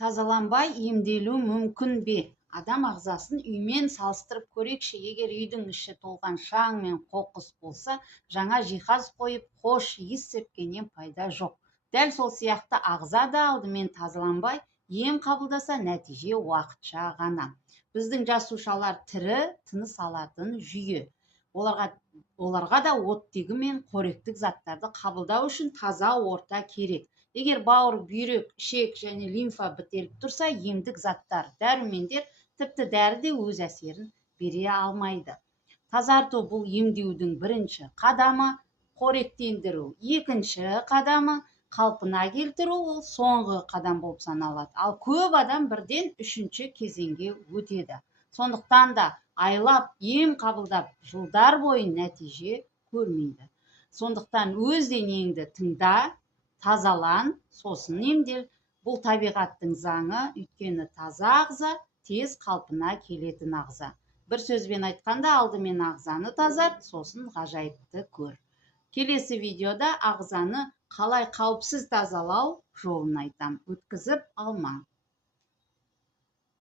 Тазаланбай емделу мүмкін бе? Адам ағзасын үймен салыстырып көрейікші. Егер үйдің іші толған шаң мен қоқыс болса, жаңа жиһаз қойып, хош иіс сепкеннен пайда жоқ. Дәл сол сияқты ағза да алдымен тазаланбай, ем қабылдаса, нәтиже уақытша ғана. Біздің жасушалар тірі, тыныс алатын жүйе. Оларға да оттегі мен қоректік заттарды қабылдау үшін таза орта керек. Егер бауыр, бүйрек, ішек және лимфа бітеліп тұрса, емдік заттар, дәрумендер, тіпті дәрі де өз әсерін бере алмайды. Тазарту бұл емдеудің бірінші қадамы, қоректендіру екінші қадамы, қалпына келтіру ол соңғы қадам болып саналады. Ал көп адам бірден үшінші кезеңге өтеді. Сондықтан да айлап ем қабылдап жылдар бойы нәтиже көрмейді. Сондықтан өз денеңді тыңда, тазалан, сосын емдел. Бұл табиғаттың заңы, өйткені таза ағза тез қалпына келетін ағза. Бір сөзбен айтқанда, алдымен ағзаны тазарт, сосын ғажайыпты көр. Келесі видеода ағзаны қалай қауіпсіз тазалау жолын айтам. Өткізіп алма.